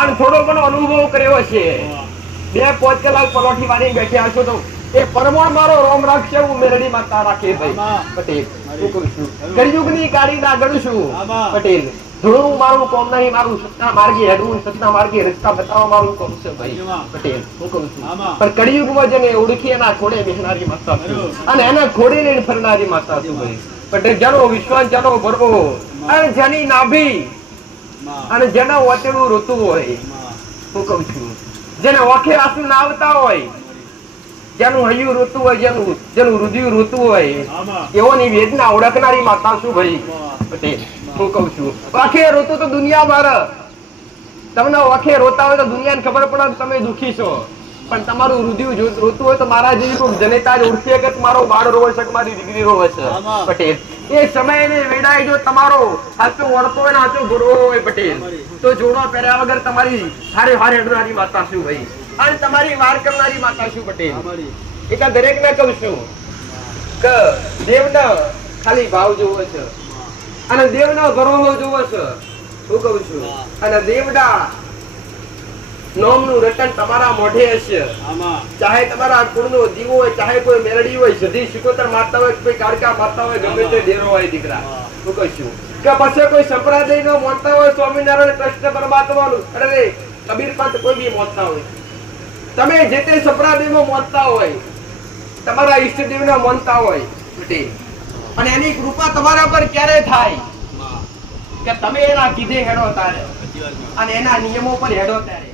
અને થોડો ઘણો અનુભવ કર્યો છે. 2-5 કલાક પલોઠી વાળી બેઠ્યા છો તો એ પરમોણ મારો રોમ રાખશે હું મેરડી માતા રાખે ભાઈ પટેલ. હું કહું છું કળિયુગની કાળી ના ગણું છું પટેલ. ધોળું મારું કોમ નહીં, મારું સત્તા માર્ગે હેડવું, સત્તા માર્ગે રસ્તા બતાવવા મારું કોમ છે ભાઈ પટેલ. હું કહું છું પણ કળિયુગમાં જેને ઓળખી એના ખોડે બેસનારી માતા છું અને એના ખોડે લઈને ફરનારી માતા છું ભાઈ પટેલ. જેનો વિશ્વાસ જેનો ભરવો અને જેની નાભી અને જેના વચેલું ઋતુ હોય. હું કહું છું જેને ઓખે આંસુ ના આવતા હોય, જેનું હૈયું ઋતુ હોય, જેનું રુધિર ઋતુ હોય, એવોની વેદના ઓળખનારી માતા છું ભાઈ પટેલ. હું કહું છું ઓખે ઋતુ તો દુનિયા મારે. તમને ઓખે રોતા હોય તો દુનિયાને ખબર પડે તમે દુખી છો, પણ તમારું રુધિર ઋતુ હોય તો મારા જેવી કોઈ જનેતા જ ઓળખે કે મારો બાળ રોવે છે કે મારી દીકરી રોવે છે પટેલ. એ સમયને વેડાય જો તમારો હાથો વળતો હોય ને હાથો ગોળવો હોય પટેલ તો જોડો પહેર્યા વગર તમારી હારે હારે હેડનારી માતા છું ભાઈ અને તમારી વાર કરનારી માતા છું પટેલ. એટલે દરેક ને કહું છું કે દેવનો ખાલી ભાવ જોવો છે અને દેવનો ગૌરવ જોવો છે. હું કહું છું અને દેવડા નોમનું રટન તમારા મોઢે હશે. ચાહે તમારા કુળનો દીવો હોય, ચાહે કોઈ મેરડી હોય, સધી શિકોતર મારતા હોય, કોઈ કાળકા મારતા હોય, ગમે તે ડેરો હોય દીકરા. હું કહું છું કે પછી કોઈ સંપ્રદાય નો માનતા હોય, સ્વામિનારાયણ કૃષ્ણ પરમાત્માનું અરે કબીર પંથ કોઈ બી માનતા હોય, તમે જે તે સંપ્રદાયમાં માનતા હોય, તમારા ઈષ્ટદેવને માનતા હોય અને એની કૃપા તમારા પર ક્યારે થાય કે તમે એના કીધે હેડો તારે અને એના નિયમો પર હેડો ત્યારે.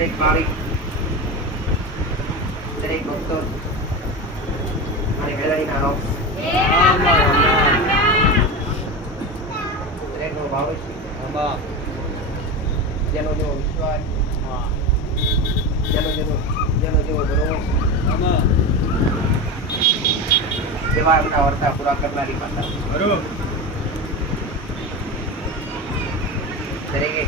દરેક ભાવિક, દરેક ભક્તો અને વેલાઈના આવો દરેકનો ભાવ છે. જેનો જેવો વિશ્વાસ, જેનો જેવો ભરોસો જેવા એમના વર્તા પૂરા કરનારી માતા દરેકે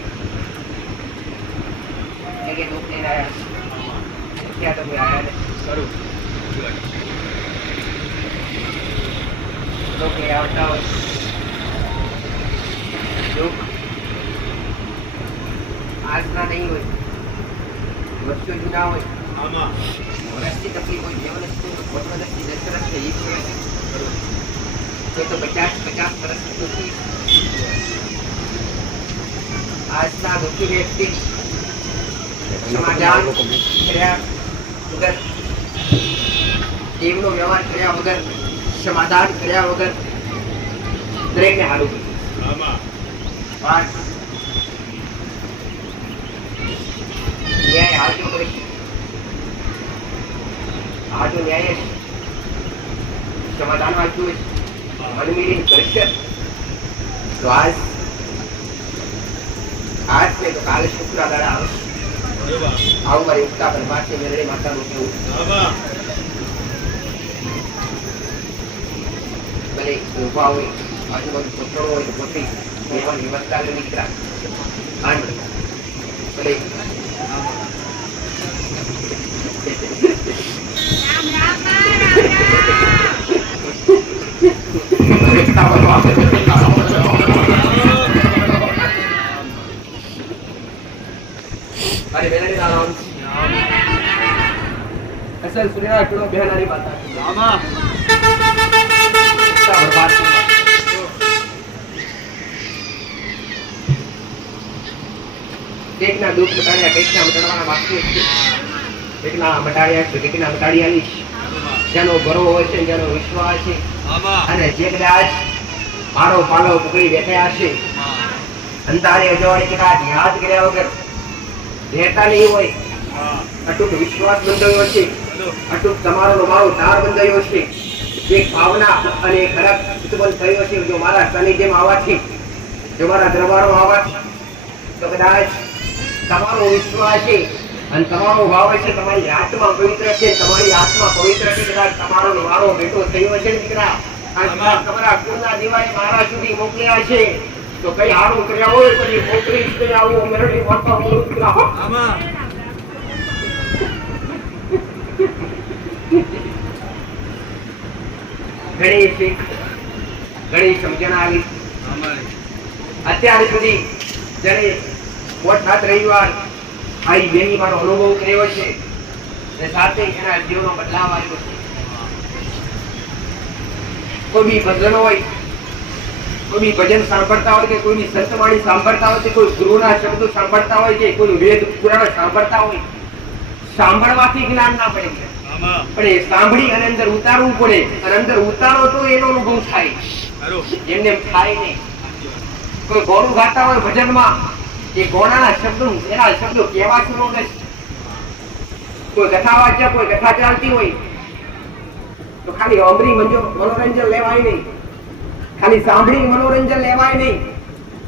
કે દુઃખ લઈને આવ્યા ક્યાં તો કોઈ આવ્યા નથી લોકો આવતા હોય દુઃખ આજના નહીં હોય, વર્ષો જૂના હોય, વર્ષથી તકલીફ હોય, વર્ષથી 10 વર્ષથી 20 વર્ષથી તો 50 વર્ષથી દુઃખી. આજના દુઃખી વ્યક્તિ સમાધાન કર્યા વગર, દેવનો વ્યવહાર કર્યા વગર, સમાધાન કર્યા વગર દરેકને હારું ન્યાય હાજો કરે. હાજો ન્યાય સમાધાન વાંચ્યું મન મિલીને કરશે તો આજ ને તો કાલે શુક્ર દાડા આવશે. આવું મારી ઉગતા પર પાછી મેરડી માતાનું કેવું. ભલે ઉભા હોય આજુબાજુ પોતરો હોય તો પોતી એવાની વ્યવસ્થા નીકળા ભલે અરે બેનારી નામ અસલ સુનેરા કુળો બેનારી માતા રામા એકના દુઃખ મટાડ્યા એકના મટાડવાના બાકી એકના મટાડ્યા છે એકના મટાડ્યાની જેનો ગર્વ હોય છે જેનો વિશ્વાસ છે અને જે કદાચ મારો પાલો પકડી બેઠા હશે અંધારે અજવાળી કદાચ યાદ કર્યા વગર રહેતા નહીં હોય અટૂટ વિશ્વાસ બંધાયો છે અટૂટ તમારો મારો તાર બંધાયો છે એક ભાવના અને એક હરખ ઉત્પન્ન થયો છે જો મારા સાનિધ્યમાં આવવાથી જો મારા દરબારો આવવાથી તો કદાચ તમારો વિશ્વાસ છે અને તમારો ભાવ છે તમારી આત્મા પવિત્ર છે તમારી આત્મા પવિત્ર છે કદાચ તમારો મારો બેટો થયો છે દીકરા આ તમારા કુળના દીવાએ મારા સુધી મોકલ્યા છે તો કઈ હારું કર્યા હોય તો મોકલી જ આવો મેરડી માતા મોકલા આમાં ઘણી શીખ ઘણી સમજણ આવી અત્યાર સુધી જ્યારે વોટ રવિવાર આવી બેની મારો અનુભવ કર્યો છે અને સાથે એના જીવનો બદલાવ આવ્યો છે. કોઈ બી ભજન હોય કોઈ બી ભજન સાંભળતા હોય કે કોઈની સંતવાણી સાંભળતા હોય કે કોઈ ગુરુના શબ્દો સાંભળતા હોય કે કોઈ વેદ પુરાણ સાંભળતા હોય સાંભળવાથી જ્ઞાન ના પડે પણ એ સાંભળી અને અંદર ઉતારવું પડે અને અંદર ઉતારો તો એનો અનુભવ થાય એમને થાય નહીં. કોઈ ગોળું ગાતા હોય ભજનમાં એ ગોળાના શબ્દો એના શબ્દો કેવા છે કોઈ કથા વાંચ્યા કોઈ કથા ચાલતી હોય તો ખાલી અમરી મનોરંજન લેવાય નહીં ખાલી સાંભળી મનોરંજન લેવાય નહીં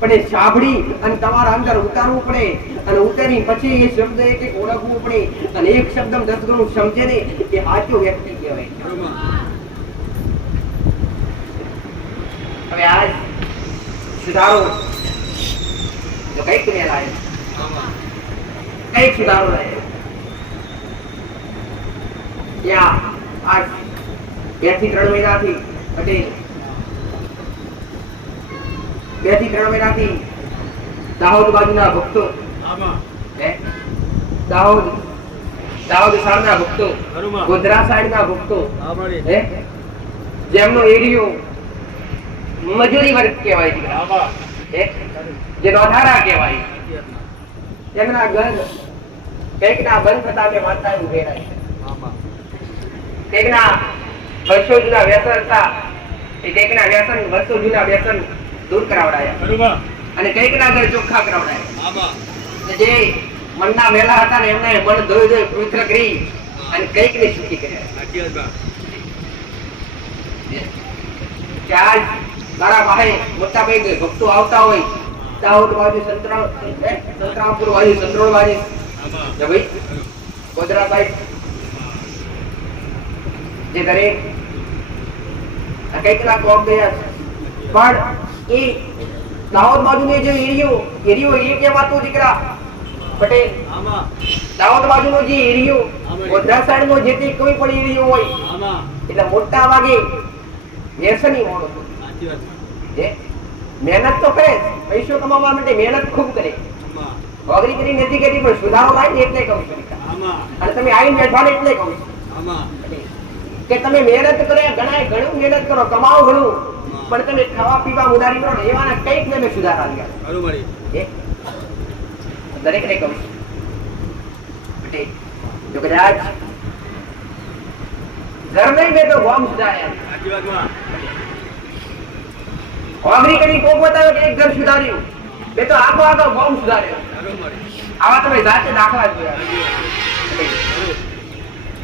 પણ એ સાંભળી અને તમારા અંદર ઉતારવું પડે અને ઉતારી પછી એ શબ્દ એક એક ઓળખવું પડે અને એક શબ્દ 10 ગણું સમજે ને એ સાચો વ્યક્તિ કહેવાય. હવે આજ સુધારો તો કઈક ને લાય કઈક સુધારો લાય ત્યાં આજ 2 થી 3 મહિનાથી પટેલ 2 થી 3 મહિનાથી દાહોદ બાજુના ભક્તો દાહોદ સાઈડના ભક્તો ગોધરા સાઈડના ભક્તો જેમનો એરિયો મજૂરી વર્ગ કહેવાય જે નોંધારા કહેવાય એમના ઘર કઈક ના બંધ થતા મેં માતા એવું ઘેરાય કઈક ના વર્ષો જૂના વ્યસન હતા એ કઈક ના વ્યસન વર્ષો જૂના વ્યસન દૂર કરાવડાયા અને કઈક ના ઘર ચોખ્ખા કરાવડાયા જે મનના મેલા હતા ને એમને મન ધોઈ ધોઈ પવિત્ર કરી અને કઈક ને સુખી કર્યા. આજ મારા પાસે મોટા ભાઈ ભક્તો આવતા હોય દાહોદ બાજુ સંતરામપુર બાજુ સંતરોળ બાજુ ભાઈ ગોધરા સાહેબ જે ઘરે કઈક ના કોક ગયા પણ એ દાહોદ બાજુ ને જે એરિયો એ કેવાતો દીકરા પટેલ દાહોદ બાજુ નો જે એરિયો ગોધરા સાઈડ નો જે કોઈ પણ એરિયો હોય એટલે મોટા ભાગે વ્યસની મોડો મહેનત તો કરે પૈસો કમાવા માટે મહેનત ખૂબ કરે અઘરી કરી નથી કરી પણ સુધારો લાય ને એટલે કહું છું અને તમે આવીને બેઠા ને એટલે કહું છું કે તમે મહેનત કરે ઘણું મહેનત કરો કમાવો ઘણું પણ તમે ખાવા પીવા ઉડારી કરો ને એવાના કઈક ને સુધારા આવ્યા દરેક ને કહું છું જો કદાચ ઘર નહીં બે તો ગોમ સુધાર્યા અઘરી કરી કોક બતાવ્યો કે એક ઘર સુધાર્યું બે તો આખો ગોમ સુધાર્યો આવા તમે જાતે દાખલા જોયા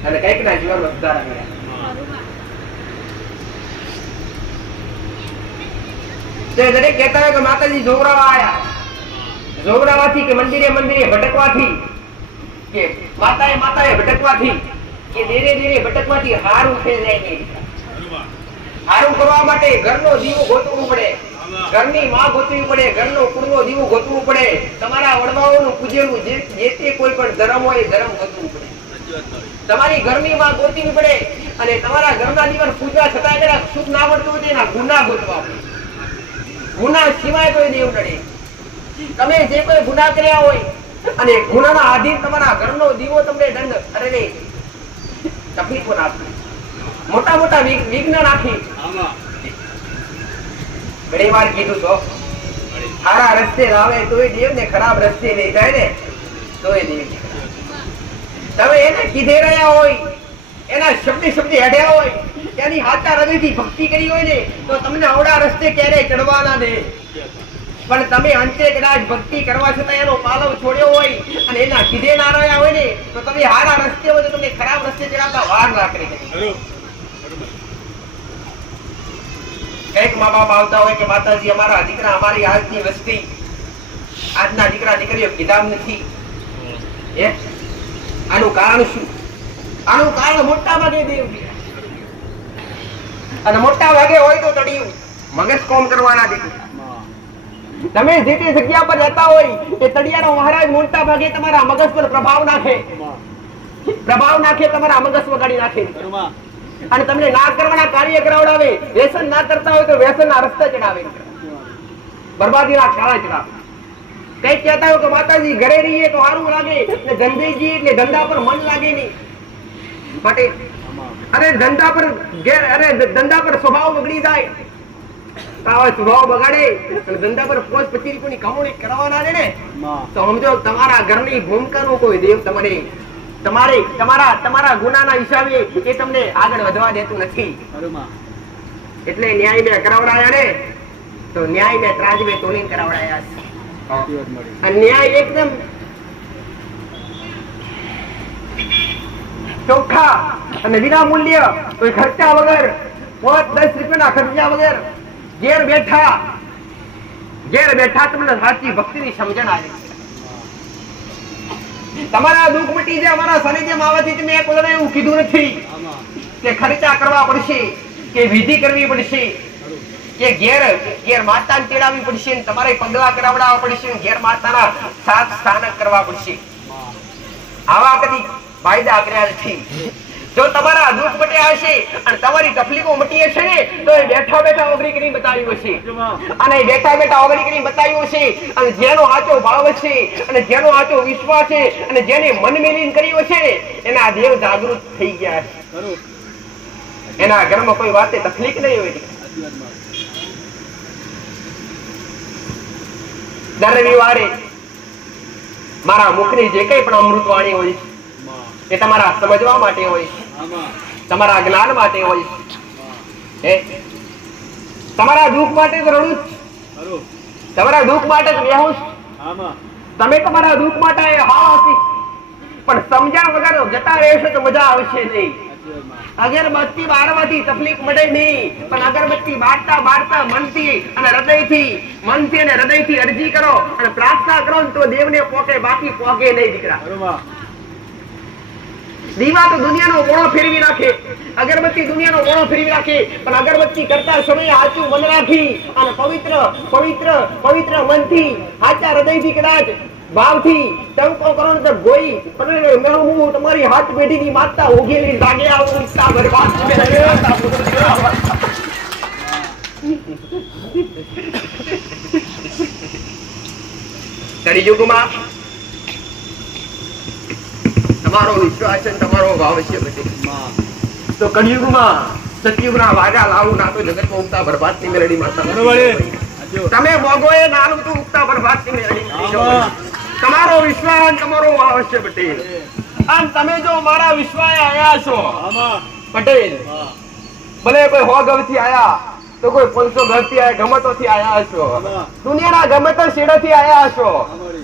અને કઈક ના જીવનમાં સુધારા કર્યા તે દરેક કહેતા હોય કે માતાજી જોગરાવા આયા, જોગરાવાથી કે મંદિરે મંદિરે ભટકવાથી કે માતાએ ભટકવાથી કે ધીરે ધીરે ભટકવાથી હારું થઈ જાય નહીં. હારું કરવા માટે ઘરનો દીવો ગોતવું પડે, ઘરની માં ગોતવી પડે, ઘરનો કુળનો દીવો ગોતવું પડે, તમારા વડવાઓનું પૂજેલું જે તે કોઈ પણ ધર્મ હોય ધર્મ ગોતવું પડે, તમારી ઘરની માં ગોતવી પડે અને તમારા ઘરના દીવન પૂજવા છતાં કદાચ સુખ ના મળતું હોય એના ગુના ગોતવા પડે. ગુના સિવાય કોઈ દેવ નડે. તમે જે કોઈ ગુના કર્યા હોય અને ગુનાના આધીન તમારા ઘરનો દીવો તમને દંડ અરે નહીં તકલીફો નાખી, મોટા મોટા વિઘ્ન નાખી. ઘણી વાર કીધું તો સારા રસ્તે આવે તોય દેવ ને ખરાબ રસ્તે લઈ જાય ને તોય દેવ. તમે એને કીધે રહ્યા હોય, એના શબ્દે હેડ્યા હોય, એની હાચા હૃદયથી ભક્તિ કરી હોય ને તો તમને આવડા રસ્તે ક્યારેય ચડવાના દે. પણ તમે અંતે કદાચ ભક્તિ કરવા છતાં એનો પાલવ છોડ્યો હોય અને એના કીધે ના રહ્યા હોય ને તો તમે હારા રસ્તે હોય તો તમને ખરાબ રસ્તે ચડાવતા વાર લાગે. કઈક મા બાપ આવતા હોય કે માતાજી અમારા દીકરા અમારી આજની વસ્તી આજના દીકરા દીકરીઓ કીધા નથી. આનું કારણ શું? આનું કારણ મોટા ભાગે દેવ અને મોટા ભાગે હોય તો તડિયું મગજ કોમ કરવાના દીકરા. તમે જે તે જગ્યા પર રહેતા હોય એ તડિયાનો મહારાજ મોટા ભાગે તમારા મગજ પર પ્રભાવ નાખે, તમારા મગજ વગાડી નાખે અને તમને ના કરવાના કાર્ય કરાવડાવે. વ્યસન ના કરતા હોય તો વ્યસનના રસ્તે ચડાવે, બરબાદીના શાળા ચડાવે. કઈ કહેતા હોય કે માતાજી ઘરે રહીએ તો સારું લાગે ને ધંધે જઈએ એટલે ધંધા પર મન લાગે નહીં. પટેલ અરે ધંધા પર સ્વભાવ બગડી જાય. સ્વભાવ બગાડે અને ધંધા પર 25 રૂપિયાની કમાણી કરવાના ને તો સમજો તમારા ઘરની ભૂમિકાનું કોઈ દેવ તમારા ગુનાના હિસાબે એ તમને આગળ વધવા દેતું નથી. એટલે ન્યાય ને કરાવડાયા ને તો ન્યાય ને ત્રાજવે તોલીને કરાવડાયા છે. અને ન્યાય એકદમ ચોખ્ખા અને વિના મૂલ્ય કોઈ ખર્ચા વગર 5-10 રૂપિયાના ખર્ચા વગર ઘેર બેઠા તમને સાચી ભક્તિની સમજણ આવે. તમારા દુઃખ મટી જાય. અમારા સાનિધ્યમાં આવવાથી મેં કોઈને એવું કીધું નથી કે ખર્ચા કરવા પડશે કે વિધિ કરવી પડશે કે ઘેર માતાને તેડાવવી પડશે ને તમારે પગલા કરાવડાવવા પડશે ને ઘેર માતાના સાથ સ્થાનક કરવા પડશે. આવા કદી વાયદા કર્યા નથી. જો તમારા દુઃખ મટ્યા હશે અને તમારી તકલીફો મટી હશે ને તો એ બેઠા બેઠા ઓગળી કરીને બતાવ્યું હશે. અને બેઠા બેઠા ઓગળી કરીને બતાવ્યું હશે. અને જેનો સાચો ભાવ હશે અને જેનો સાચો વિશ્વાસ છે અને જેને મન મેલીને કર્યું હશે ને એના દેવ જાગૃત થઈ ગયા છે. એના ઘરમાં કોઈ વાતે તકલીફ નહીં હોય. દર રવિવારે મારા મુખની જે કઈ પણ અમૃતવાણી હોય એ તમારા સમજવા માટે હોય, તમારા જ્ઞાન માટે હોય. તમારા દુઃખ માટે તો રડું, તમારા દુઃખ માટે તો બેહું. તમે તમારા દુઃખ માટે પણ સમજણ વગર જતા રહેશો તો મજા આવશે નહીં. અગરબત્તી બાળવાથી તકલીફ મળે નહીં, પણ અગરબત્તી બાળતા મનથી અને હૃદયથી અરજી કરો અને પ્રાર્થના કરો તો દેવને પોકે, બાકી પોકે નહીં દીકરા. દીવા તો દુનિયાનો કોણો ફેરવી નાખે, અગરબત્તી દુનિયાનો કોણો ફેરવી નાખે, પણ અગરબત્તી કરતા સમયે સાચું મન રાખી અને પવિત્ર મનથી સાચા હૃદયથી કદાચ ભાવથી ટંકો કરો ને તો ગોઈ હું તમારી હાથ પેઢીની માતા ઉગેલી લાગે આવું બરબાદ કળિયુગમાં તમારો વિશ્વાસ છે, તમારો ભાવ છે તો કળિયુગમાં સતયુગના વાજા લાવું ના તો જગતમાં ઉગતા બરબાદની મેલડી માતા. તમે મોગો એ નાનું તું ઉગતા બરબાદની મેલડી. તમારો વિશ્વાસ તમારો ભાવ છે પટેલ. અને તમે જો મારા વિશ્વાસ આયા છો પટેલ, ભલે કોઈ 100 ગવથી આયા તો કોઈ 500 ગવથી આયા, ગમતોથી આયા છો, દુનિયાના ગમતો શેડોથી આયા છો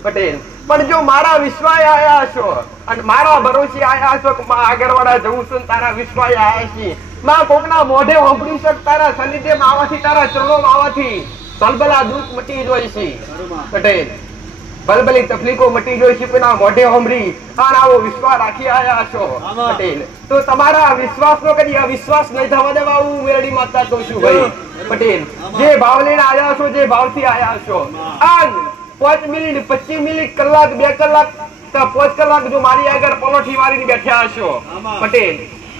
પટેલ. પણ જો મારા વિશ્વાસ આયા છો અને મારા ભરોસે આયા છો કે આગળ વાળા જવું છું તારા વિશ્વાસ આયા છે, માં કોકના મોઢે સાંભળી શક તારા સાનિધ્યમાં આવવાથી, તારા ચરણોમાં આવવાથી બલબલા દુઃખ મટી જાય છે પટેલ, બલબલી તકલીફો મટી જાય છે, કોઈના મોઢે હોંભળી અને આવો વિશ્વાસ રાખી આયા છો પટેલ, તો તમારા વિશ્વાસનો કદી અવિશ્વાસ નહીં થવા દેવા હું મેરડી માતા કહું છું ભાઈ પટેલ. જે ભાવ લઈને આયા છો, જે ભાવથી આયા છો, આજ 5 મિનિટ 25 મિનિટ કલાક 2 કલાક 5 કલાક જો મારી આગળ પલોઠી મારીને બેઠા હશો પટેલ,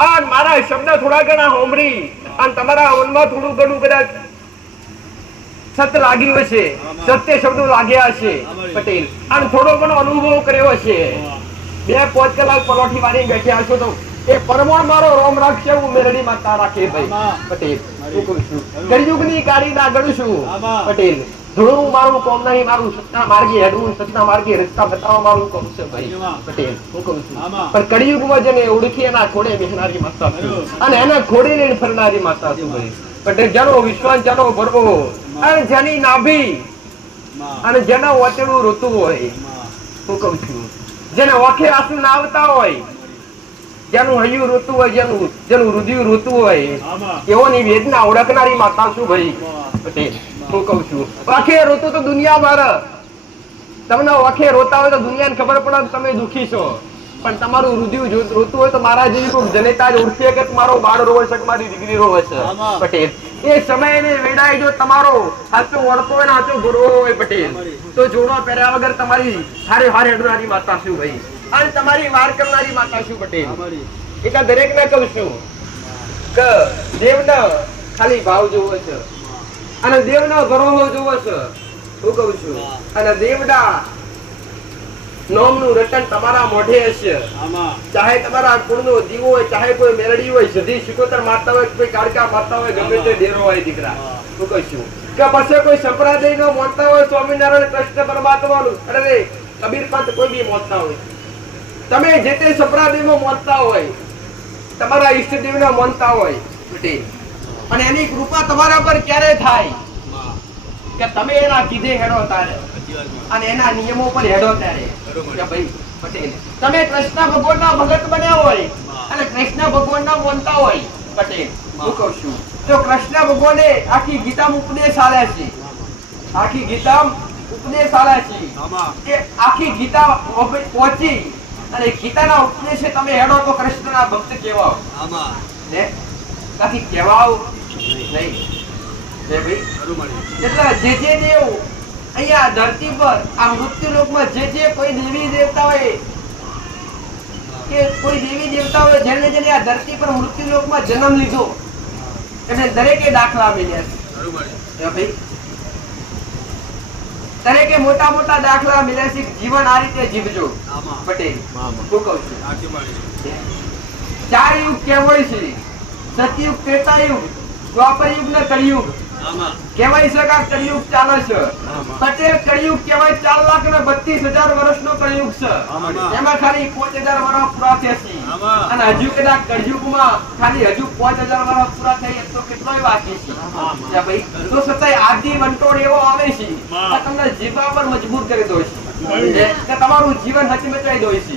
અને મારા શબ્દ થોડા ઘણા હોંભળી અને તમારા મનમાં થોડું ઘણું કદાચ સત્ય લાગ્યું હશે, સત્ય શબ્દો લાગ્યા હશે પટેલ, અને થોડો ઘણો અનુભવ કર્યો હશે, 2-5 કલાક પલોઠી મારીને બેઠા હશો, તો એ પરમોણ મારો રોમ રાખશે હું મેરડી માતા રાખે ભાઈ પટેલ. હું કહું છું કળિયુગની કાળી ના ગણું છું પટેલ, ધૂળું મારું કોમ નહીં, મારું સત્તા માર્ગે હેડવું, સત્તા માર્ગે રસ્તા બતાવવા મારું કોમ છે ભાઈ પટેલ. હું કહું છું પણ કળિયુગમાં જેને ઓળખી એના ખોડે બેસનારી માતા છું, અને એના ખોડે લઈને ફરનારી માતા છું ભાઈ પટેલ. જેનો વિશ્વાસ, જેનો ભરવો, અને જેની નાભી અને જેના વચનું રોતું હોય, હું કહું છું જેને ઓખે આંસુ ના આવતા હોય, જેનું હૈયું રોતું હોય, જેનું હૃદય રોતું હોય, એવોની વેદના ઓળખનારી માતા છું ભાઈ પટેલ. હું કહું છું ઓખે રોતું તો દુનિયા મારે, તમને ઓખે રોતા હોય તો દુનિયાને ખબર પડે તમે દુખી છો, પણ તમારું હૃદય રોતું હોય તો મારા જેવી કોઈ જનેતા જ ઓળખે કે તમારો બાળ રોવે છે, મારી દીકરી રોવે છે પટેલ. એ સમયને વેડાય જો તમારો હાચો વળતો હોય ને હાચો ગુરવો હોય પટેલ, તો જોડો પહેર્યા વગર તમારી હારે હારે હેડનારી માતા છું ભાઈ, અને તમારી વાર કરનારી માતા છું પટેલ. એટલે દરેક ને કહું છું કે દેવનો ખાલી ભાવ જોવો છે, અને દેવનો ગૌરવ જોવો છે. હું કહું છું અને દેવડા નોમનું રટન તમારા મોઢે હશે, ચાહે તમારા કુળનો દીવો હોય, ચાહે કોઈ મેરડી હોય, સધી શિકોતર મારતા હોય, કોઈ કાળકા મારતા હોય, ગમે તે ડેરો હોય દીકરા. હું કહું છું કે પછી કોઈ સંપ્રદાય નો માનતા હોય, સ્વામિનારાયણ કૃષ્ણ પરમાત્માનું, અરે કબીર પંથ કોઈ બી માનતા હોય, તમે જે તે સંપ્રદાયમાં માનતા હોય, તમારા ઈષ્ટદેવને માનતા હોય અને એની કૃપા તમારા પર ક્યારે થાય કે તમે એના કીધે હેડો તારે અને એના નિયમો પર હેડો ત્યારે કે ભાઈ પટેલ તમે કૃષ્ણ ભગવાનના ભગત બન્યા હોય અને કૃષ્ણ ભગવાનના માનતા હોય પટેલ. હું કહું છું તો કૃષ્ણ ભગવાને આખી ગીતામાં ઉપદેશ આલ્યા છે, આખી ગીતામાં ઉપદેશ આલ્યા છે કે આખી ગીતા પહોંચી અને ગીતાના ઉપદેશે તમે હેડો તો કૃષ્ણના ભક્ત કહેવાઓ. ને બાકી કહેવાઓ નહીં ને ભાઈ. એટલે જે દેવ અહીંયા ધરતી પર આ મૃત્યુ લોકમાં જે કોઈ દેવી દેવતા હોય કે કોઈ દેવી દેવતા હોય જેને જેને આ ધરતી પર મૃત્યુ લોકમાં જન્મ લીધો એટલે દરેકે દાખલા મળ્યા છે ભાઈ, દરેકે મોટા મોટા દાખલા મળ્યા છે. જીવન આ રીતે જીવજો પટેલ. હું કહું છું 4 યુગ કેવળ છે, સતયુગ, ત્રેતાયુગ, દ્વાપર યુગ ને કળિયુગ. કહેવાય છે કે કળિયુગ ચાલે છે પટેલ. કળિયુગ કહેવાય 4,32,000 વર્ષનો કળિયુગ છે, એમાં ખાલી 5,000 વર્ષ પૂરા થશે અને હજુ કદાચ કળિયુગમાં ખાલી હજુ 5,000 વર્ષ પૂરા થઈ તો કેટલોય બાકી છે ભાઈ. તો છતાંય આદિ વંટોળ એવો આવે છે કે તમને જીવવા પર મજબૂર કરી દો છે કે તમારું જીવન હચમચાઈ દો છે.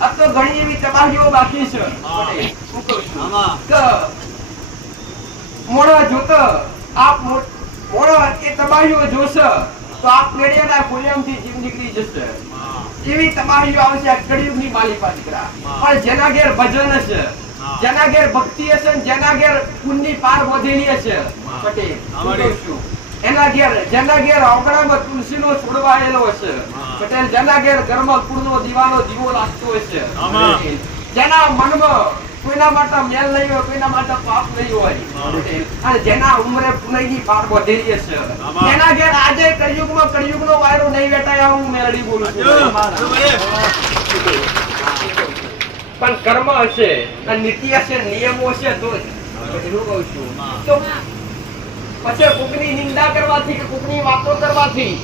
આ તો ઘણી એવી તબાહીઓ બાકી છે પટેલ. શું કહું છું કે મોડા જોતો આપ મોડો એ તબાહીઓ જોશે તો આપ મેળિયાના ખોલિયામથી જીવ નીકળી જશે. એવી તબાહીઓ આવશે આ કળિયુગની માલિકા દીકરા. પણ જેના ઘેર ભજન હશે, જેના ઘેર ભક્તિ હશે, જેના ઘેર પુણ્યની પાર વધેલી હશે પટેલ. એના ઘેર જેના ઘેર આંગણામાં તુલસીનો છોડ વાયેલો હશે પટેલ, જેના ઘેર ઘરમાં કુળનો દીવાનો દીવો લાગતો હશે, જેના મનમાં કોઈના માટે મેલ નહીં હોય, કોઈના માટે પાપ નહીં હોય અને જેના ઉંમરે પુનઃની પાર વધેલી હશે એના ઘેર આજે કળિયુગનો વાયરો નહીં વેટાય. હું મેલડી બોલું છું. પણ કર્મ હશે અને નીતિ હશે, નિયમો હશે તો જ. હું કહું છું તો પછી કોકની નિંદા કરવાથી કે કોકની વાતો કરવાથી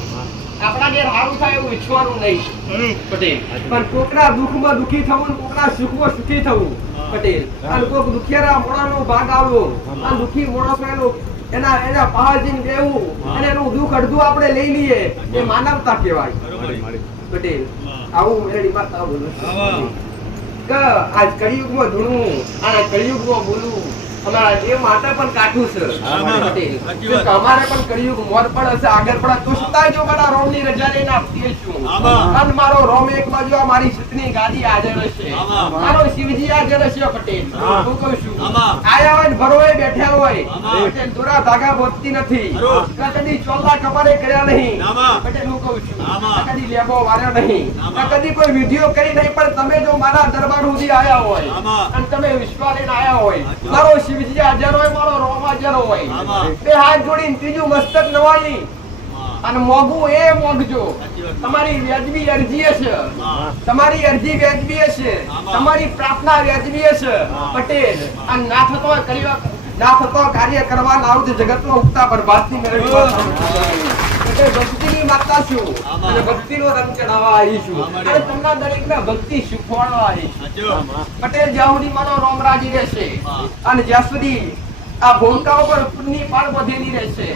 આપણા ઘેર સારું થાય એવું ઈચ્છવાનું નહીં પટેલ. પણ કોકના દુઃખમાં દુઃખી થવું, કોકના સુખમાં સુખી થવું પટેલ. અને કોક દુખિયારા મોણાનો ભાગ આવવો અને દુખી મોણસો એના પહાડીને બેવું અને એનું દુઃખ અડધું આપણે લઈ લઈએ એ માનવતા કહેવાય પટેલ. આવું મેરડી માતા બોલું કે આજ કળિયુગમાં ધૂણવું અને કળિયુગમાં બોલવું અમારા દેવ માટે પણ કાઠું છે પટેલ તો અમારે પણ કળિયુગ મોર પણ હશે આગળ પણ તો છતાંય જો મારા રોમની રજા લઈને આપતી છું અને મારો રોમ એક બાજુ આ મારી સતની ગાદી હાજર હશે મારો શિવજી હાજર હશે પટેલ હું કહું છું આયા હોય ને ભરોએ બેઠા હોય પટેલ દોરા ધાગા બોતતી નથી કદી ચોલા કપારે કર્યા નહીં પટેલ હું કહું છું કદી લેબો વાર્યો નહીં કદી કોઈ વિધિઓ કરી નહીં પણ તમે જો મારા દરબાર સુધી આયા હોય અને તમે વિશ્વાસ લઈને આયા હોય મારો શિવજી હાજર હોય મારો રોમ હાજર હોય બે હાથ જોડીને ત્રીજું મસ્તક નવાઈ અને મોગું એ મોગજો તમારી વ્યાજબી અરજી હશે તમારી અરજી વ્યાજબી હશે તમારી પ્રાર્થના વ્યાજબી હશે પટેલ અને ના થતો કાર્ય કરવા લાવું જગતમાં ઉગતા બરબાદની મેળવી ભક્તિની માતા છું અને ભક્તિનો રંગ ચડાવવા આવી છું અને તમને દરેકને ભક્તિ શીખવાડવા આવી છું પટેલ જ્યાં સુધી મારો રોમ રાજી રહેશે અને જ્યાં સુધી આ ભૂમિકા ઉપર પુણ્ય પાર વધેલી રહેશે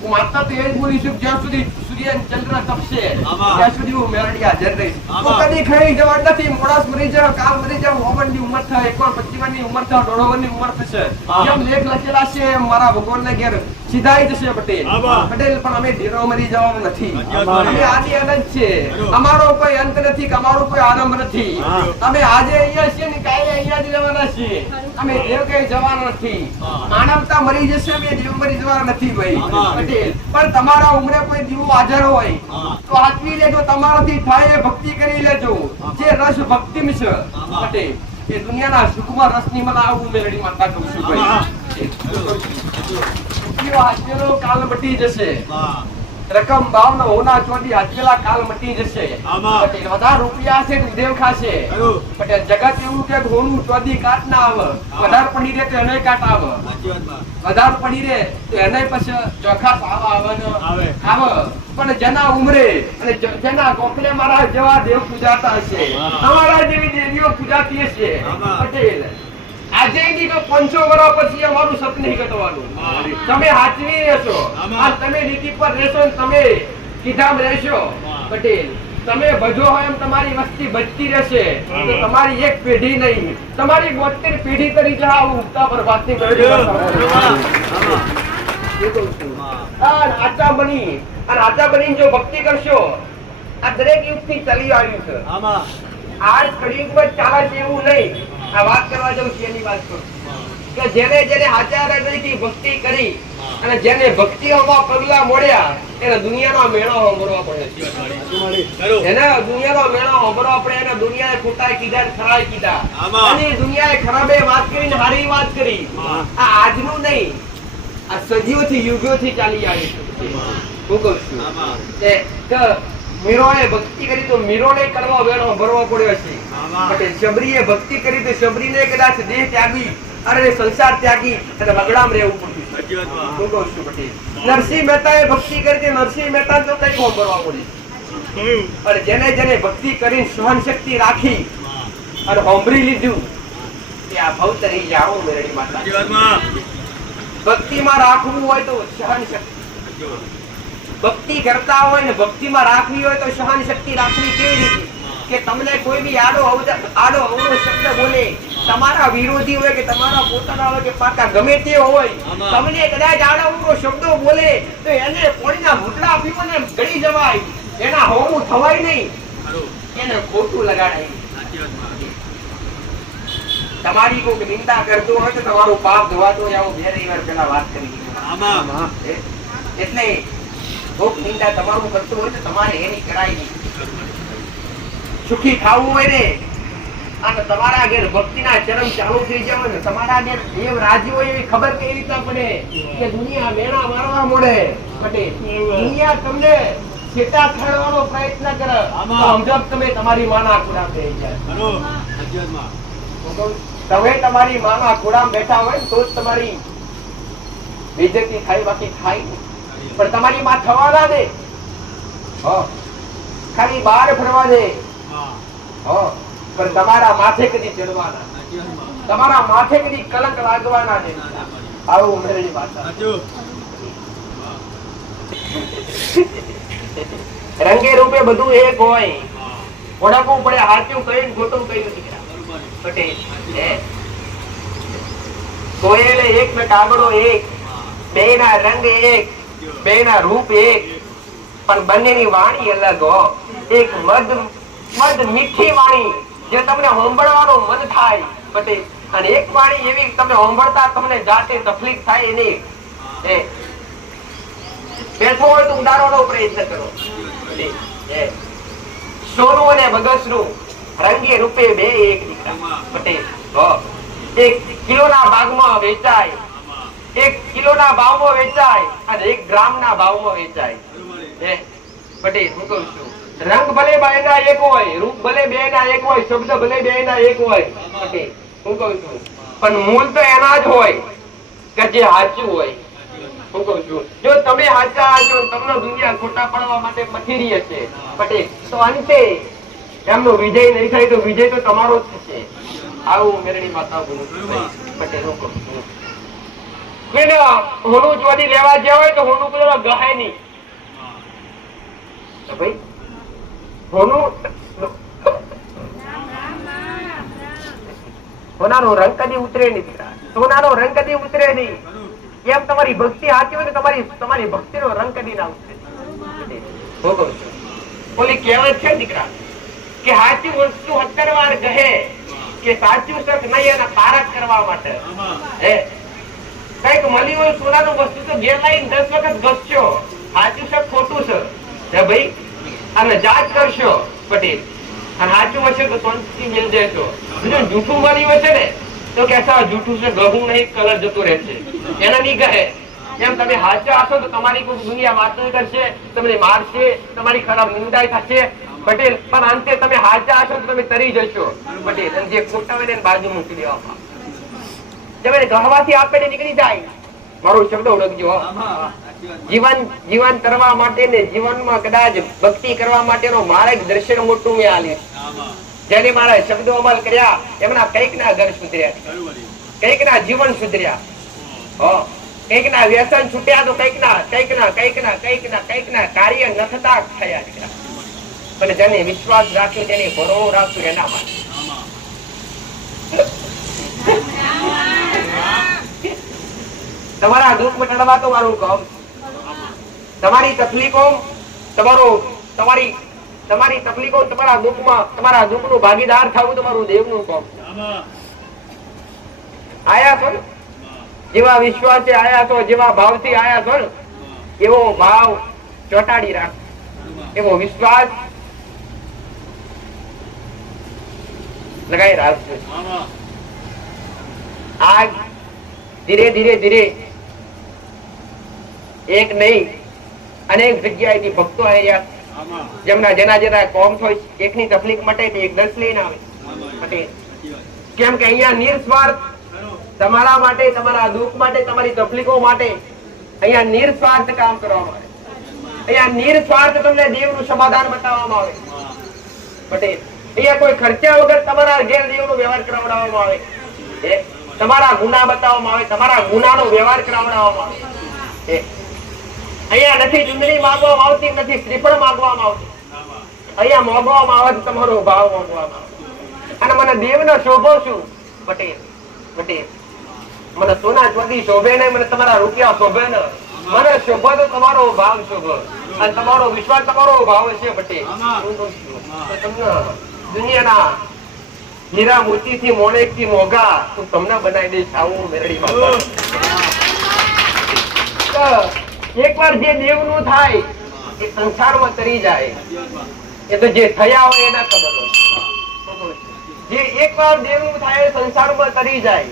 હું માત્ર તો એ જ બોલીશું જ્યાં સુધી સૂર્ય ચંદ્ર તપશે ત્યાં સુધી હું મેરડી હાજર રહીશ હું કદી ખાઈ જવા નથી મોડાસ મરી જાવ કાલ મરી જાવ હોવનની ઉંમર થાય 125 ની ઉંમર થાય 150 ઉંમર થશે જેમ લેખ લખેલા છે મારા ભગવાનને ઘેર સીધાઈ જશે પટેલ પણ અમે ઢેરો મરી જવાનું નથી અમે આદિ અનંત છે અમારો કોઈ અંત નથી કે અમારો કોઈ આરંભ નથી અમે આજે અહીંયા છીએ ને કાલે અહીંયા જ રહેવાના છીએ અમે દેવ કઈ જવાના નથી માનવતા મરી જશે અમે દેવ મરી જવાના નથી ભાઈ પટેલ પણ તમારા ઉમરે કોઈ દીવો હાજર હોય તો હાથવી લેજો તમારાથી થાય ભક્તિ કરી લેજો જે રસ ભક્તિમ છે પટેલ એ દુનિયાના સુખમાં રસની મને આવું મેરડી માતા કહું છું ભાઈ કાલ મટી જશે રકમ ભાવનો હોના ચોથી હાજવેલા કાલ મટી જશે પટેલ વધારે રૂપિયા છે દેવ ખાશે પટેલ જગત એવું કે હોનું ચોથી કાટ ના આવે વધારે પડી રહે તો એને કાટ આવે વધારે પડી રહે તો એને પછી ચોખા ભાવ આવે પણ જેના ઉમરે અને જેના ગોખલે મારા જેવા દેવ પૂજાતા હશે અમારા જેવી દેવીઓ પૂજાતી હશે પટેલ આજે ની તો 500 વર્ષ પછી અમારું સત નહીં ઘટવાનું તમે હાચવી રહેશો આ તમે નીતિ પર રહેશો તમે કીધામ રહેશો પટેલ તમે ભજો હોય એમ તમારી વસ્તી બચતી રહેશે તો તમારી એક પેઢી નહીં તમારી 72 પેઢી કરી જવા ઉગતા પર વાતની કરી આચા બની જો ભક્તિ કરશો આ દરેક યુગ થી ચાલી આવ્યું છે આજ કળિયુગમાં ચાલે છે એવું નહીં આ વાત કરવા જાઉં છું એની વાત કરું કે જેને હાજર હૃદયથી ભક્તિ કરી અને જેને ભક્તિઓમાં પગલા મોડ્યા એને દુનિયાનો મેળો સાંભળવા પડે એને દુનિયાનો મેળો સાંભળવા પડે એને દુનિયાએ ખોટાઈ કીધા ખરાઈ કીધા અને દુનિયાએ ખરાબે વાત કરીને હારી વાત કરી આ આજનું નહીં આ સદીઓથી યુગોથી ચાલી આવી છે હું કહું છું કે મીરોએ ભક્તિ કરી તો મીરોને કરવા વેણો ભરવો પડ્યો છે પટેલ શબરીએ ભક્તિ કરી તો શબરીને કદાચ દેહ ત્યાગી અને સંસાર ત્યાગી અને બગડામ રહેવું પડ્યું હું કહું છું પટેલ નરસિંહ મહેતાએ ભક્તિ કરી તો નરસિંહ મહેતા તો કઈ ભરવા પડી અને જેને ભક્તિ કરીને સહન શક્તિ રાખી અને સાંભળી લીધું કે આ ભવતરી જાઓ મેરડી માતા ભક્તિમાં રાખવું હોય તો સહન શક્તિ ભક્તિ કરતા હોય ને ભક્તિમાં રાખવી હોય તો સહન શક્તિ રાખવી કેવી રીતે કે તમને કોઈ બી આડો અવળો શબ્દ બોલે તમારા વિરોધી હોય કે તમારા પોતાના હોય કે પાકા ગમે તે હોય તમને કદાચ આડો અવળો શબ્દો બોલે તો એને પોણીના ઘૂંટડા પીવને ગળી જવાય એના હોવું થવાય નહીં એને ખોટું લગાડાય તમારી કોઈ નિંદા કરતો હોય તો તમારું પાપ ધોવાતો હોય આવું 2 વાર પહેલા વાત કરી એટલે ભોગ નિંદા તમારું કરતું હોય તો તમારે એની કરાય નહીં સુખી ખાવું હોય ને અને તમારા ઘેર ભક્તિના ચરમ ચાલુ થઈ જાય ને તમારા ઘેર દેવ રાજી હોય એવી ખબર કઈ રીતે પડે કે દુનિયા મેણા મારવા મળે પટેલ દુનિયા તમને છેટા ખેડવાનો પ્રયત્ન કરે સમજબ તમે તમારી માના ખોડા થઈ જાય તમે તમારી માના ખોડામાં બેઠા હોય તો જ તમારી બેઇજ્જતી થાય બાકી થાય પણ તમારી માં થવા ના દે ખાલી બહાર ફરવા દે પણ તમારા માથે કદી ચડવાના તમારા માથે કદી કલંક લાગવાના દે આવું મેરડી ભાષા રંગે રૂપે બધું એક હોય ઓળખવું પડે સાચું કઈ ખોટું કઈ નથી પટેલ કોયલે એક ને કાગડો એક, બેના રંગ એક, બેના રૂપ એક, પણ બંનેની વાણી અલગ હો. એક મધ મીઠી વાણી જે તમને સાંભળવાનું મન થાય પટેલ, અને એક વાણી એવી તમને સાંભળતા તમને જાતે તકલીફ થાય એની. બેઠો હોય તો ઉડાડવાનો પ્રયત્ન કરો. સોનું અને બગસનું રંગે રૂપે બે એક દીકરા પટેલ. એક કિલોના ભાગમાં વેચાય, એક કિલોના ભાવમાં વેચાય અને 1 ગ્રામના ભાવમાં વેચાય. પટેલ હું કહું છું, રંગ ભલે બેના એક હોય, રૂપ ભલે બેના એક હોય, શબ્દ ભલે બેના એક હોય પટેલ હું કહું છું, પણ મૂળ તો એના જ હોય કે જે સાચું હોય. હું કહું છું, જો તમે સાચા હશો, તમને દુનિયા ખોટા પડવા માટે મથીરી હશે પટેલ, તો અંતે એમનો વિજય નહીં થાય તો વિજય તો તમારો જ થશે. આવું મેરડી માતા બોલું પટેલ હું કહું છું. હોનું ચોરી લેવા જ્યાં હોય તો હોનું પેલા ગહાય નહીં. ભાઈ હોનું સોનાનો રંગ કદી ઉતરે નહીં દીકરા, સોનાનો રંગ કદી ઉતરે નહીં. એમ તમારી ભક્તિ સાચી હોય તો તમારી ભક્તિનો રંગ કદી ના ઉતરે. ઓલી કહેવત છે દીકરા કે સાચી વસ્તુ 17 વાર કહે કે સાચું શક નહીં એના પારખ કરવા માટે. કઈક મળી હોય સોનાનું વસ્તુ તો ઘેર લાવીને 10 વખત ઘસશો, સાચું શક ખોટું છે ભાઈ, અને જાંચ કરશો પટેલ, અને સાચું હશે તો શાંતિથી મેળ જશો. જો જૂઠું મળ્યું હશે ને તો કેસા જૂઠું છે, ગહું નહીં કલર જતો રહેશે, એના નહીં કહે. એમ તમે હાચા હશો તો તમારી કોઈ દુનિયા વાતો કરશે, તમને મારશે, તમારી ખરાબ નિંદાય થશે પટેલ, પણ અંતે તમે હાચા હશો તો તમે તરી જશો પટેલ. અને જે ખોટા હોય ને બાજુ મૂકી દેવામાં, તમે ગહવાથી આપે નીકળી જાય. મારો શબ્દ ઓળખજો. જીવન કરવા માટે ને જીવનમાં કદાચ ભક્તિ કરવા માટેનો માર્ગદર્શન મોટું મેં આલ્યું. જેને મારા શબ્દો અમલ કર્યા એમના કઈક ના ઘર સુધર્યા, કઈક ના જીવન સુધર્યા, કઈક ના વ્યસન છૂટ્યા, તો કઈક ના કાર્ય ન થતા થયા. પણ જેને વિશ્વાસ રાખ્યો, જેને ભરોસો રાખ્યો એના માટે. તમારા દુઃખ મટાડવા તો મારું કામ, તમારી તકલીફો તમારી તકલીફો તમારા દુઃખનું ભાગીદાર થવું તમારું દેવનું કામ. આયા છો જેવા વિશ્વાસે આયા છો, જેવા ભાવથી આયા છો ને એવો ભાવ ચોટાડી રાખ, એવો વિશ્વાસ લગાઈ રાખજો. આજ ધીરે ધીરે એક નહીં અનેક જગ્યાએથી ભક્તો આવ્યા, જેના કોમ હોય, એકની તકલીફ માટે એક 10 લઈને આવે. કેમ કે અહીંયા નિસ્વાર્થ તમારા માટે, તમારા દુઃખ માટે, તમારી તકલીફો માટે અહીંયા નિસ્વાર્થ કામ કરવામાં આવે. અહીંયા નિસ્વાર્થ તમને દેવનું સમાધાન બતાવવામાં આવે પટેલ. અહીંયા કોઈ ખર્ચા વગર તમારા ઘેર દેવનો વ્યવહાર કરાવડાવવામાં આવે, તમારા ગુના બતાવવામાં આવે, તમારા ગુનાનો વ્યવહાર કરાવડાવવામાં આવે. અહીંયા નથી ચુંદડી માંગવામાં આવતી, નથી શ્રીફળ માંગવામાં આવતી. અહીંયા માંગવામાં આવે તમારો ભાવ માંગવામાં આવે. અને મને દેવનો શોભો છું પટેલ, મને સોના ચાંદી શોભે નહીં, મને તમારા રૂપિયા શોભે ને, મને શોભો તો તમારો ભાવ શોભો, અને તમારો વિશ્વાસ, તમારો ભાવ છે પટેલ. તમને દુનિયાના હીરા મોતી થી મોણેક થી મોગા હું તમને બનાવી દઈશ. આવું મેરડી બાપા. એકવાર જે દેવનું થાય એ સંસારમાં તરી જાય, એ તો જે થયા હોય એના ખબર હોય. જે એકવાર દેવનું થાય એ સંસારમાં તરી જાય,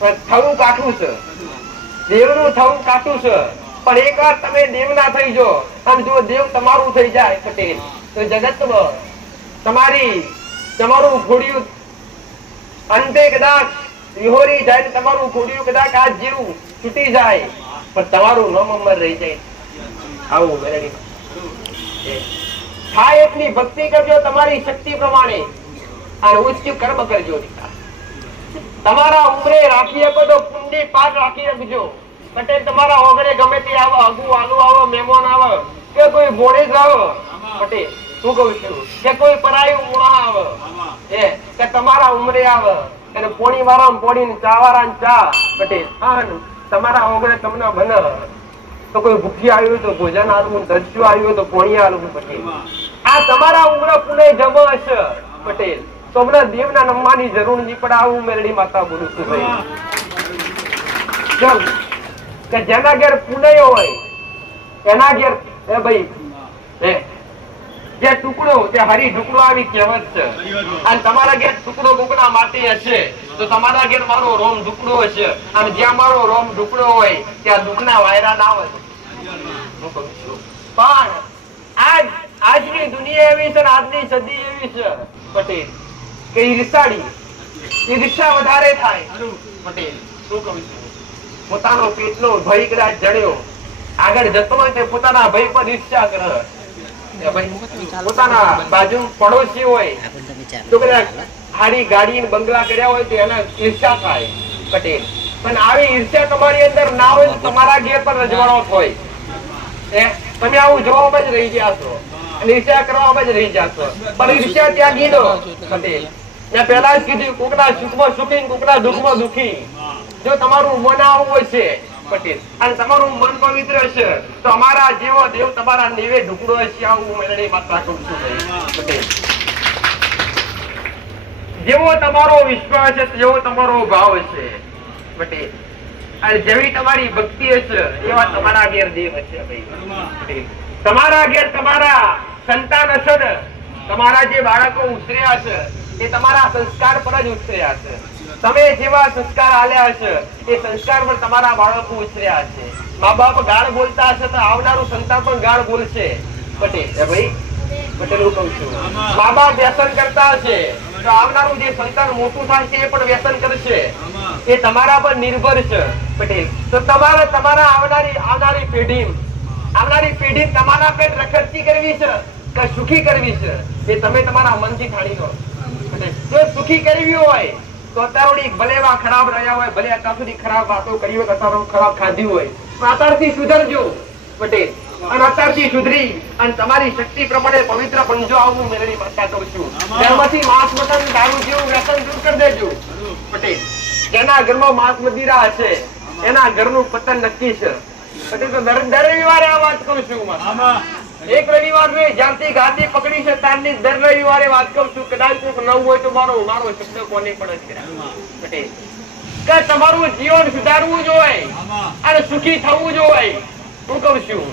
પણ થવું કાઠું છે, દેવનું થવું કાઠું છે. પણ એકવાર તમે દેવના થઈ જો, અને જો દેવ તમારું થઈ જાય પટેલ, તો જગતમાં તમારું ઘોડિયું અંતે કદાચ વિહોરી જાય, તમારું ઘોડિયું કદાચ આ જેવું છૂટી જાય, પણ તમારું નામ અમર રહી જાય. આવું મેરડી થાય એટલી ભક્તિ કરજો તમારી શક્તિ પ્રમાણે, અને ઉચ્ચ કર્મ કરજો. તમારા ઉમરે રાખી શકો તો પુણ્ય પાક રાખી રાખજો પટેલ. તમારા ઓગણે ગમે તે આવો, આગુ આલુ આવો, મહેમાન આવો, કે કોઈ ભોણેજ આવો પટેલ, શું કહું છું, કે કોઈ પરાયું આવે, કે તમારા ઉમરે આવે, અને પોણી વાળા પોણી ચા વાળા ચા પટેલ હા તમારા ઓગણે તમને બને તો કોઈ ભૂખી આવ્યું તો ભોજન આલવું, દસ્યુ આવ્યું તો પોણી આલવું પટેલ. આ તમારા ઉમરા પુણે જમા હશે પટેલ. તો હમણાં દેવના નમવાની જરૂર નહીં પડે. આવું મેરડી માતા બોલું છું ભાઈ. કે જેના ઘેર પુણે હોય એના ઘેર એ ભાઈ જે ટુકડો તે હરી ટુકડો આવી કહેવત છે. અને તમારા ઘેર ટુકડો ટુકડા માટી હશે તો તમારા ઘેર મારો રોમ ટુકડો હશે. અને જ્યાં મારો રોમ ટુકડો હોય ત્યાં દુઃખના વાયરા ના આવે. પણ આજની દુનિયા એવી છે, આજની સદી એવી છે પટેલ કે ઈર્ષા વધારે થાય પટેલ. શું કહું છું? પોતાનો પેટનો ભય કદાચ જડ્યો આગળ જતો હોય તે પોતાના ભય પર ઈર્ષા કરે. પોતાના બાજુ પડોશી હોય તો કદાચ સારી ગાડી બંગલા કર્યા હોય તો એના ઈર્ષા થાય પટેલ. પણ આવી ઈર્ષા તમારી અંદર ના હોય તો તમારા ઘેર પર રજવાડો હોય. તમે આવું જોવામાં જ રહી ગયા છો અને ઈર્ષા કરવામાં જ રહી જશો. પણ ઈર્ષા ત્યાગી દો પટેલ. મેં પહેલા જ કીધું કોકના સુખમાં સુખી કોકના દુઃખમાં દુઃખી. જો તમારું મન આવું હશે પટેલ અને તમારું મન પવિત્ર હશે તો અમારા જેવો દેવ તમારા નેવે ઢુકડો હશે. આવું મેરડી માતા કહું છું પટેલ. જેવો તમારો વિશ્વાસ છે જેવો તમારો ભાવ હશે પટેલ અને જેવી તમારી ભક્તિ હશે એવા તમારા ઘેર દેવ હશે ભાઈ. તમારા ઘેર તમારા સંતાન હશે ને તમારા જે બાળકો ઉછર્યા છે એ તમારા સંસ્કાર પર જ ઉછર્યા છે. તમે જેવા સંસ્કાર આલ્યા હશે એ સંસ્કાર પર તમારા બાળકો ઉછર્યા છે. મા બાપ ગાળ બોલતા હશે તો આવનારું સંતાન પણ ગાળ બોલશે પટેલ. ભાઈ પટેલ હું કઉ છું મા બાપ વ્યસન કરતા હશે તો આવનારું જે સંતાન મોટું થાય છે એ પણ વ્યસન કરશે. એ તમારા પર નિર્ભર છે પટેલ. તો તમારે તમારા આવનારી પેઢી તમારા પેટ રખડતી કરવી છે કે સુખી કરવી છે એ તમે તમારા મનથી ઠાણી લો. જો સુખી કરવી હોય તો અત્યારે ભલે એવા ખરાબ રહ્યા હોય, ભલે અત્યાર સુધી ખરાબ વાતો કરી હોય, અત્યારે ખરાબ ખાધી હોય, પણ અત્યારથી સુધરજો પટેલ. અને અત્યારથી સુધરી અને તમારી શક્તિ પ્રમાણે પવિત્ર બનજો. આવું મેરડી માતા કહું છું. તેમાંથી માંસ મટન દારૂ જેવું વ્યસન દૂર કરી દેજો પટેલ. જેના ઘરમાં માંસ મદિરા હશે એના ઘરનું પતન નક્કી છે પટેલ. તો દર રવિવારે આ વાત કરું છું. એક રવિવાર જ્યાંથી ગાદી પકડી છે ત્યારની દર રવિવારે વાત કરું છું. કદાચ કોઈક નવું હોય તો મારો શબ્દ કોને પણ પટેલ કે તમારું જીવન સુધારવું જોઈએ અને સુખી થવું જોઈએ. હું કઉ છું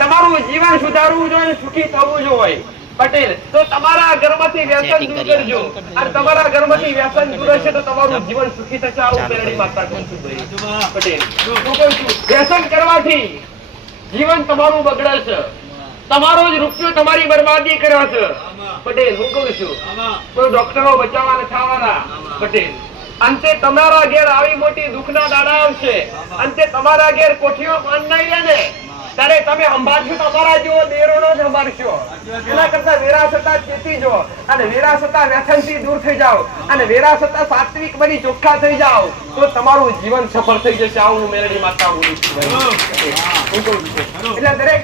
તમારું જીવન સુધારવું જોઈએ, સુખી થવું જોઈએ પટેલ. તો તમારા ઘરમાંથી વ્યસન દૂર કરજો અને તમારા ઘરમાંથી વ્યસન દૂર હશે તો તમારું જીવન સુખી થશે. આવું મેરડી માતા કહું છું પટેલ. હું કહું છું વ્યસન કરવાથી જીવન તમારું બગડે છે. તમારો જ રૂપિયો તમારી બરબાદી કરે છે પટેલ. હું કહું છું કોઈ ડોક્ટરો બચાવવા નથી આવવાના પટેલ. અંતે તમારા ઘેર આવી મોટી દુઃખના દાડા આવશે. અંતે તમારા ઘેર કોઠીઓ બંધ નહીં રહે ને ત્યારે તમે સંભાળશો તમારા જેવો દેરોનો જ સંભાળશો. એના કરતા વેરાસતા ચેતી જો અને વેરાસતા વ્યસનથી દૂર થઈ જાઓ અને વેરાસતા સાત્વિક બની ચોખ્ખા થઈ જાઓ તો તમારું જીવન સફળ થઈ જશે. આવું મેરડી માતા બોલું છું. એટલે દરેક